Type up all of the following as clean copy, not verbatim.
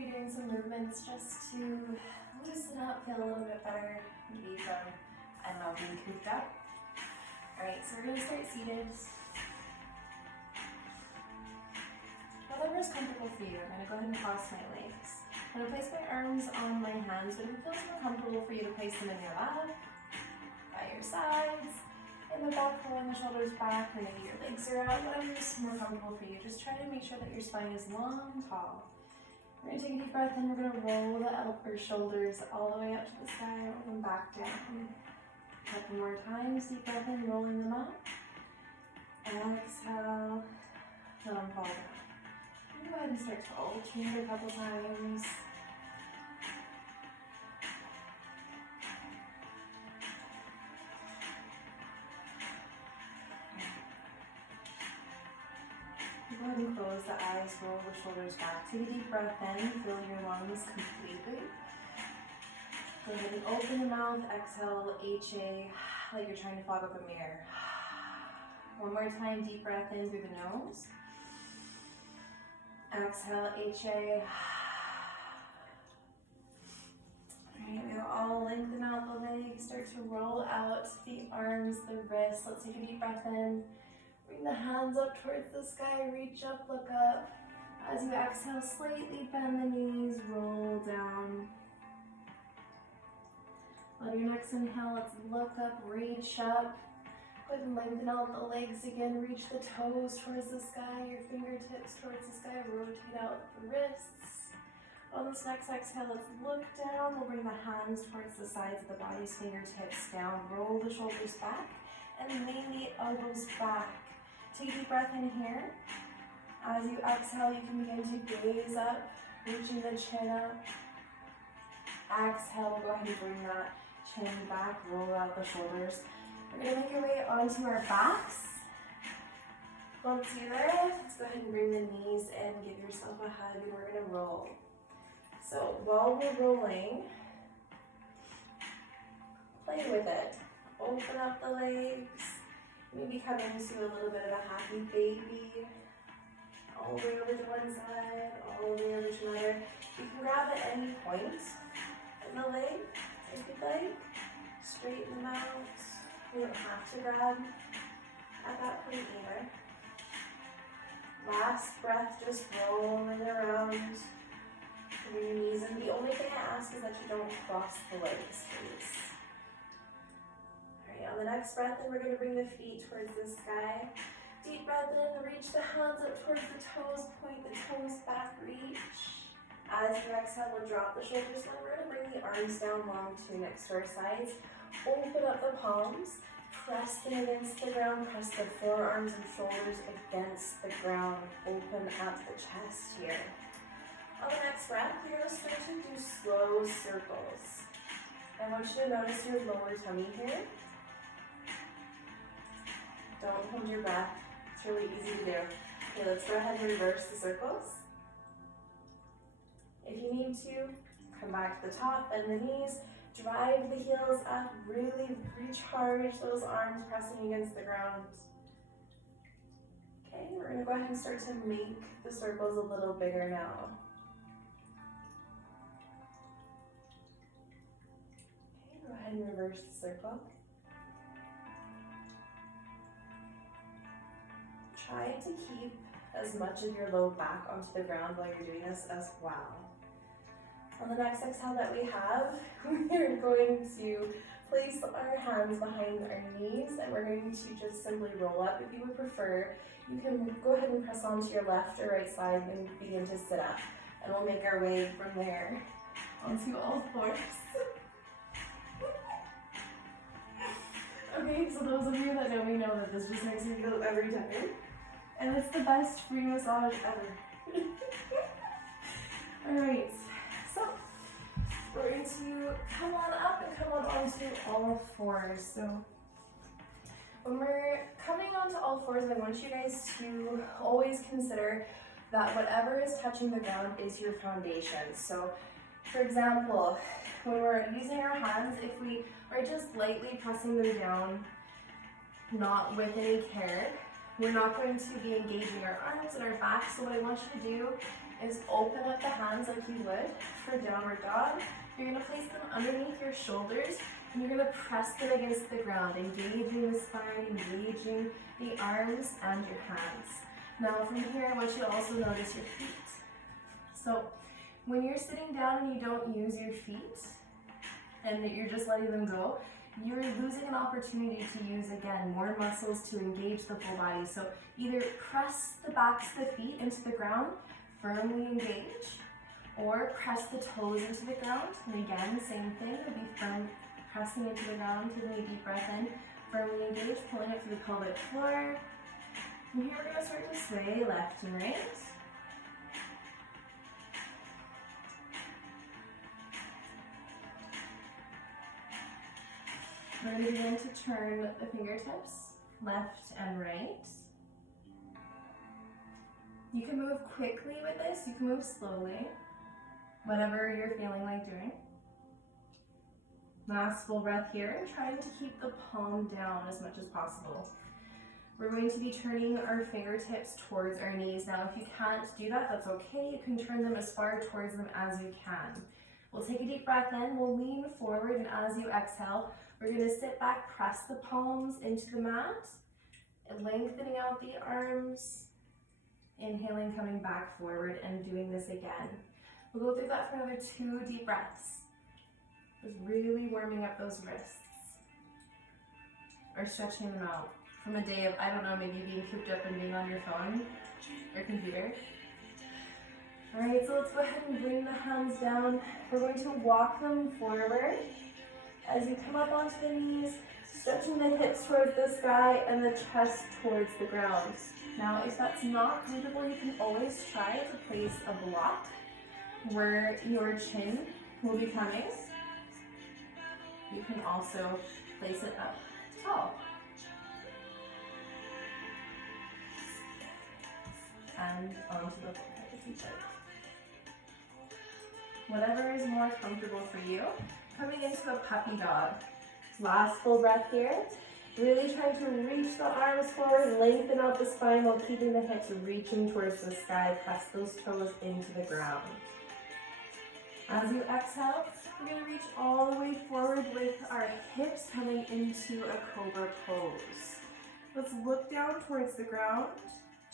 be doing some movements just to loosen up, feel a little bit better, maybe from, I don't know, being cooped up. Alright, so we're going to start seated. Whatever's comfortable for you, I'm going to go ahead and cross my legs. I'm going to place my arms on my hands, but if it feels more comfortable for you to place them in your lap, by your sides, in the back, pulling the shoulders back, or maybe your legs are out, whatever's more comfortable for you. Just try to make sure that your spine is long and tall. We're going to take a deep breath in, we're going to roll the shoulders all the way up to the sky, roll them back down. A couple more times, deep breath in, rolling them up. Exhale, let them fall down. Go ahead and start to alternate a couple times. Go ahead and close the eyes, roll the shoulders back. Take a deep breath in, fill your lungs completely. Go ahead and open the mouth, exhale, HA, like you're trying to fog up a mirror. One more time, deep breath in through the nose. Exhale, HA. Alright, we'll all lengthen out the legs, start to roll out the arms, the wrists. Let's take a deep breath in. Bring the hands up towards the sky, reach up, look up. As you exhale, slightly bend the knees, roll down. On your next inhale, let's look up, reach up. Go ahead and lengthen out the legs again, reach the toes towards the sky, your fingertips towards the sky, rotate out the wrists. On this next exhale, let's look down. We'll bring the hands towards the sides of the body, fingertips down, roll the shoulders back, and lean the elbows back. Take a deep breath in here. As you exhale, you can begin to gaze up, reaching the chin up. Exhale, go ahead and bring that chin back, roll out the shoulders. We're going to make our way onto our backs. Once you're there, let's go ahead and bring the knees in, give yourself a hug, and we're going to roll. So while we're rolling, play with it. Open up the legs. Maybe come into a little bit of a happy baby. All the way over to one side, all the way over to another. You can grab at any point in the leg if you'd like. Straighten them out. You don't have to grab at that point either. Last breath, just rolling around. Bring your knees in. The only thing I ask is that you don't cross the legs, please. Alright, on the next breath, then we're going to bring the feet towards the sky. Deep breath in, reach the hands up towards the toes, point the toes back, reach. As you exhale, we'll drop the shoulders down. We're going to bring the arms down long too next to our sides. Open up the palms, press them against the ground, press the forearms and shoulders against the ground. Open up the chest here. On the next breath, you're going to start to do slow circles. I want you to notice your lower tummy here. Don't hold your breath. It's really easy to do. Okay, let's go ahead and reverse the circles. If you need to, come back to the top, bend the knees, drive the heels up, really recharge those arms pressing against the ground. Okay, we're going to go ahead and start to make the circles a little bigger now. Okay, go ahead and reverse the circle. Try to keep as much of your low back onto the ground while you're doing this as well. On the next exhale that we have, we're going to place our hands behind our knees and we're going to just simply roll up. If you would prefer, you can go ahead and press onto your left or right side and begin to sit up. And we'll make our way from there onto all fours. Okay, so those of you that know me know that this just makes me feel every time. And it's the best free massage ever. Alright, so we're going to come on up and come on onto all fours. So when we're coming onto all fours, I want you guys to always consider that whatever is touching the ground is your foundation. So for example, when we're using our hands, if we are just lightly pressing them down, not with any care, We're not going to be engaging our arms and our back, so what I want you to do is open up the hands like you would for downward dog. You're going to place them underneath your shoulders, and you're going to press them against the ground, engaging the spine, engaging the arms and your hands. Now from here, I want you to also notice your feet. So when you're sitting down and you don't use your feet, and that you're just letting them go, you're losing an opportunity to use, again, more muscles to engage the full body. So either press the backs of the feet into the ground, firmly engage, or press the toes into the ground. And again, same thing, it would be firm, pressing into the ground, taking a deep breath in, firmly engage, pulling up through the pelvic floor. From here, we're going to start to sway left and right. We're going to begin to turn the fingertips left and right. You can move quickly with this, you can move slowly, whatever you're feeling like doing. Last full breath here, trying to keep the palm down as much as possible. We're going to be turning our fingertips towards our knees. Now, if you can't do that, that's okay. You can turn them as far towards them as you can. We'll take a deep breath in, we'll lean forward, and as you exhale, we're going to sit back, press the palms into the mat, and lengthening out the arms, inhaling, coming back forward, and doing this again. We'll go through that for another 2 deep breaths. Just really warming up those wrists, or stretching them out from a day of, I don't know, maybe being cooped up and being on your phone or computer. All right, so let's go ahead and bring the hands down. We're going to walk them forward. As you come up onto the knees, stretching the hips towards the sky and the chest towards the ground. Now, if that's not comfortable, you can always try to place a block where your chin will be coming. You can also place it up tall. And onto the floor. Whatever is more comfortable for you. Coming into a puppy dog. Last full breath here. Really trying to reach the arms forward, lengthen out the spine while keeping the hips reaching towards the sky. Press those toes into the ground. As you exhale, we're going to reach all the way forward with our hips coming into a cobra pose. Let's look down towards the ground,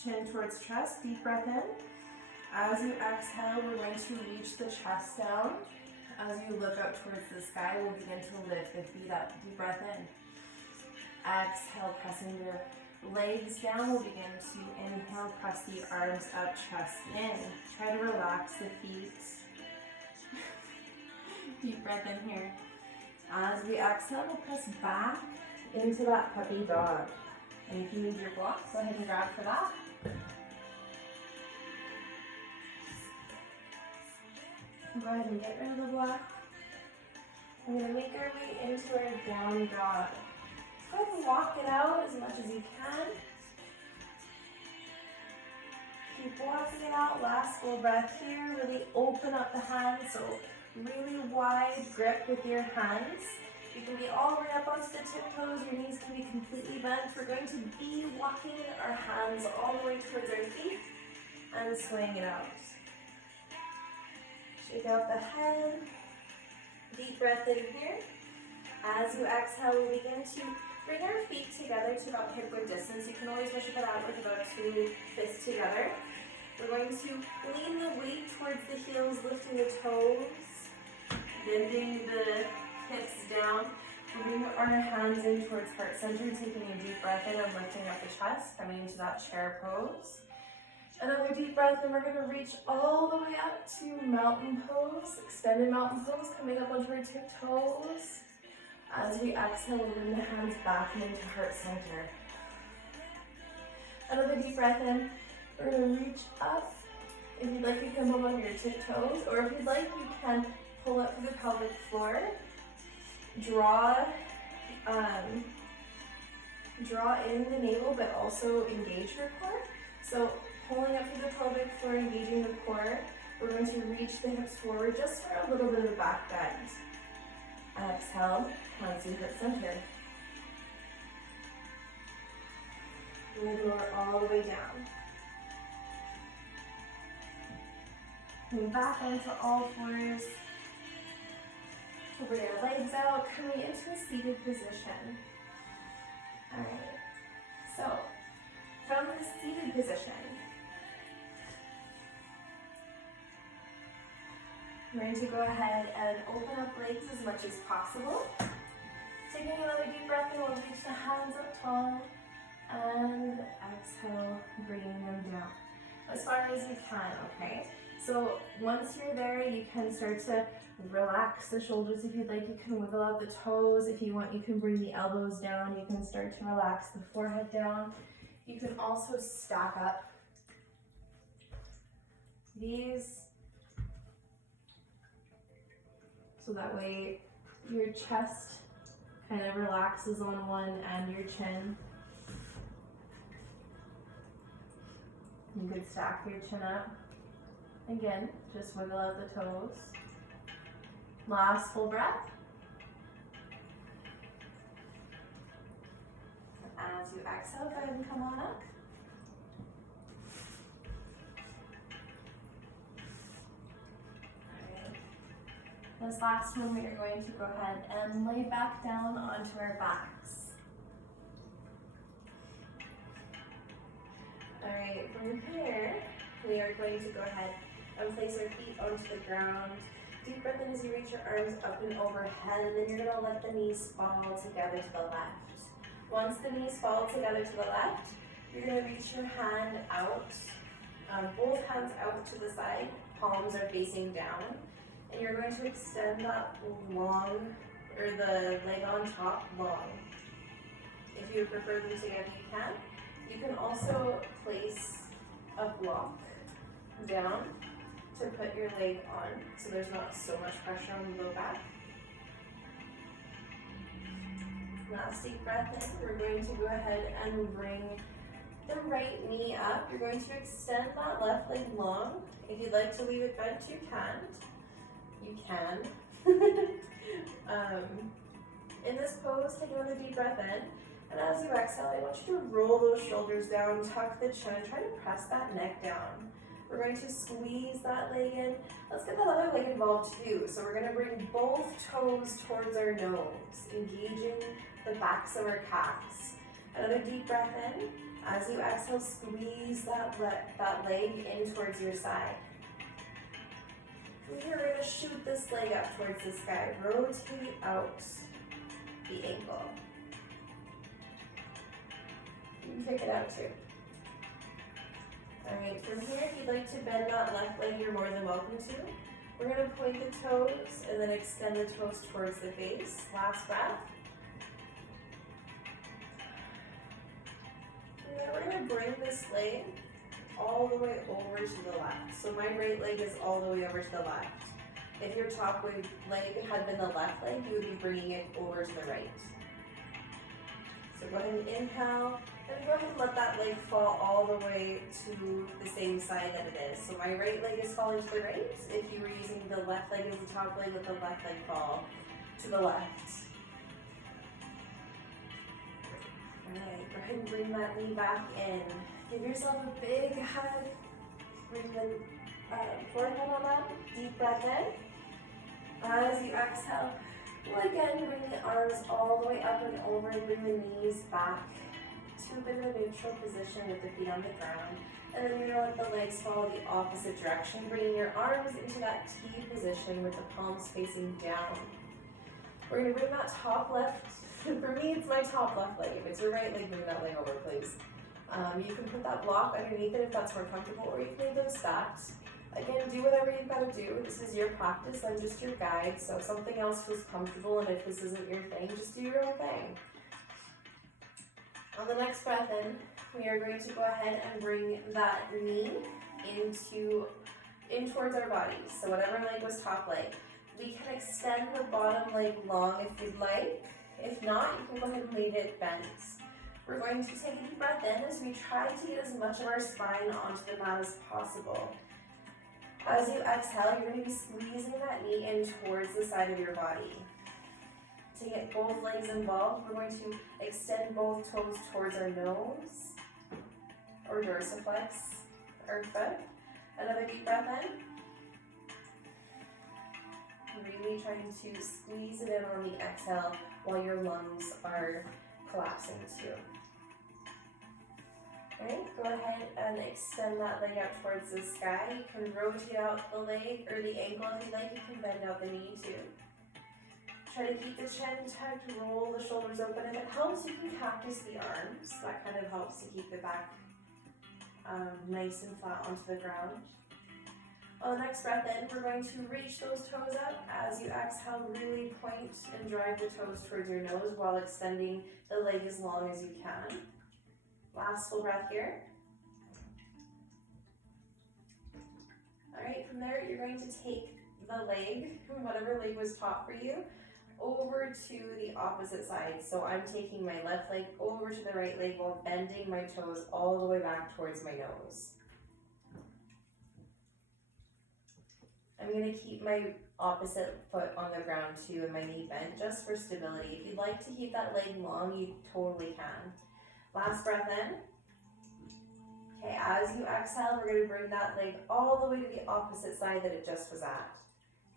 chin towards chest, deep breath in. As you exhale, we're going to reach the chest down. As you look up towards the sky, we'll begin to lift the feet up. Deep breath in. Exhale, pressing your legs down. We'll begin to inhale, press the arms up, chest in. Try to relax the feet. Deep breath in here. As we exhale, we'll press back into that puppy dog. And if you need your block, go ahead and grab for that. Go ahead and get rid of the block. We're going to make our way into our down dog. Go ahead and walk it out as much as you can. Keep walking it out. Last full breath here. Really open up the hands. So really wide grip with your hands. You can be all the way up onto the tiptoes. Your knees can be completely bent. We're going to be walking our hands all the way towards our feet and swaying it out. Shake out the head. Deep breath in here. As you exhale, we begin to bring our feet together to about hip width distance. You can always measure that out with about 2 fists together. We're going to lean the weight towards the heels, lifting the toes, bending the hips down. Bring our hands in towards heart center, taking a deep breath in and lifting up the chest, coming into that chair pose. Another deep breath, and we're going to reach all the way up to mountain pose, extended mountain pose, coming up onto our tiptoes. As we exhale, we'll bring the hands back into heart center. Another deep breath in. We're going to reach up. If you'd like, you can hold on your tiptoes, or if you'd like, you can pull up through the pelvic floor. Draw in the navel, but also engage your core. So pulling up through the pelvic floor, engaging the core. We're going to reach the hips forward just for a little bit of a back bend. Exhale, hands to hip center. I'm going to lower all the way down. Move back onto all fours. Bring our legs out, coming into a seated position. Alright, so from the seated position, I'm going to go ahead and open up legs as much as possible. Taking another deep breath in, we'll reach the hands up tall, and exhale, bringing them down. As far as you can, okay? So once you're there, you can start to relax the shoulders if you'd like. You can wiggle out the toes. If you want, you can bring the elbows down. You can start to relax the forehead down. You can also stack up these. So that way your chest kind of relaxes on one and your chin. You could stack your chin up. Again, just wiggle out the toes. Last full breath. As you exhale, go ahead and come on up. Alright. This last one, we are going to go ahead and lay back down onto our backs. Alright, from here, we are going to go ahead and place our feet onto the ground. Deep breath in as you reach your arms up and overhead, and then you're going to let the knees fall together to the left. Once the knees fall together to the left, you're going to reach your hand out, both hands out to the side, palms are facing down, and you're going to extend that long, or the leg on top long. If you prefer them together, you can. You can also place a block down to put your leg on, so there's not so much pressure on the low back. Last deep breath in, we're going to go ahead and bring the right knee up. You're going to extend that left leg long. If you'd like to leave it bent, you can. You can. In this pose, take another deep breath in. And as you exhale, I want you to roll those shoulders down, tuck the chin, try to press that neck down. We're going to squeeze that leg in. Let's get that other leg involved too. So we're going to bring both toes towards our nose, engaging the backs of our calves. Another deep breath in. As you exhale, squeeze that leg in towards your side. From here, we're going to shoot this leg up towards the sky. Rotate out the ankle. You can kick it out too. Alright, from here, if you'd like to bend that left leg, you're more than welcome to. We're going to point the toes and then extend the toes towards the face. Last breath. And then we're going to bring this leg all the way over to the left. So my right leg is all the way over to the left. If your top leg had been the left leg, you would be bringing it over to the right. So go ahead and inhale. And go ahead and let that leg fall all the way to the same side that it is. So my right leg is falling to the right. If you were using the left leg as the top leg, let the left leg fall to the left. Alright, go ahead and bring that knee back in. Give yourself a big hug. Bring the forehead on up. Deep breath in. As you exhale, we'll again bring the arms all the way up and over and bring the knees back to a bit of a neutral position with the feet on the ground. And then you're going to let the legs follow the opposite direction, bringing your arms into that T position with the palms facing down. We're going to bring that top left, for me it's my top left leg. If it's your right leg, bring that leg over, please. You can put that block underneath it if that's more comfortable, or you can leave them stacked. Again, do whatever you've got to do. This is your practice, I'm just your guide, so if something else feels comfortable and if this isn't your thing, just do your own thing. On the next breath in, we are going to go ahead and bring that knee in towards our bodies. So whatever leg was top leg. We can extend the bottom leg long if you'd like. If not, you can go ahead and leave it bent. We're going to take a deep breath in as we try to get as much of our spine onto the mat as possible. As you exhale, you're going to be squeezing that knee in towards the side of your body. To get both legs involved, we're going to extend both toes towards our nose. or dorsiflex our foot. Another deep breath in. Really trying to squeeze it in on the exhale while your lungs are collapsing too. Alright, go ahead and extend that leg out towards the sky. You can rotate out the leg or the ankle if you like. You can bend out the knee too. Try to keep the chin tucked, roll the shoulders open. If it helps, you can cactus the arms. That kind of helps to keep the back nice and flat onto the ground. On the next breath in, we're going to reach those toes up. As you exhale, really point and drive the toes towards your nose while extending the leg as long as you can. Last full breath here. Alright, from there you're going to take the leg, whatever leg was taught for you, over to the opposite side. So I'm taking my left leg over to the right leg while bending my toes all the way back towards my nose. I'm going to keep my opposite foot on the ground too and my knee bent just for stability. If you'd like to keep that leg long, you totally can. Last breath in. Okay, as you exhale, we're going to bring that leg all the way to the opposite side that it just was at.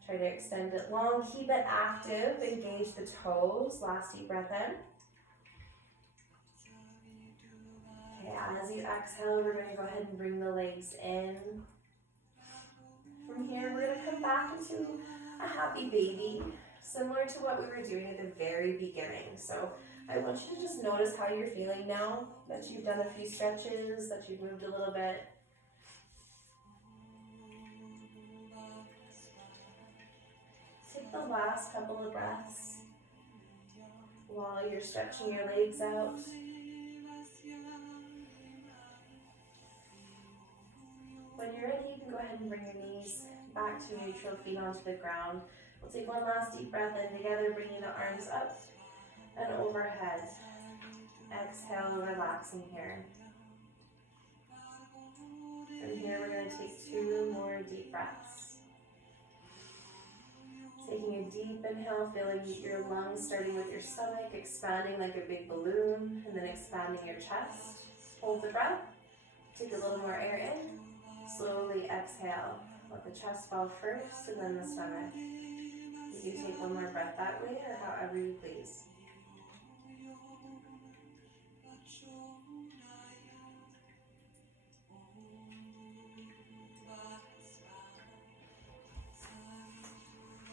Try to extend it long, keep it active, engage the toes. Last deep breath in. Okay, as you exhale, we're going to go ahead and bring the legs in. From here, we're going to come back into a happy baby, similar to what we were doing at the very beginning. So I want you to just notice how you're feeling now that you've done a few stretches, that you've moved a little bit. Take the last couple of breaths while you're stretching your legs out. When you're ready, you can go ahead and bring your knees back to neutral, feet onto the ground. We'll take one last deep breath in together, bringing the arms up and overhead. Exhale, relaxing here. From here, we're going to take 2 more deep breaths. Taking a deep inhale, feeling your lungs starting with your stomach, expanding like a big balloon, and then expanding your chest. Hold the breath. Take a little more air in. Slowly exhale. Let the chest fall first and then the stomach. You can take one more breath that way or however you please.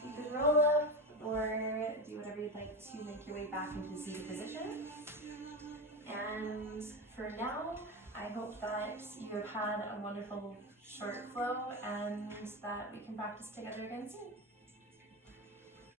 You can roll up or do whatever you'd like to make your way back into the seated position. And for now, I hope that you have had a wonderful short flow and that we can practice together again soon.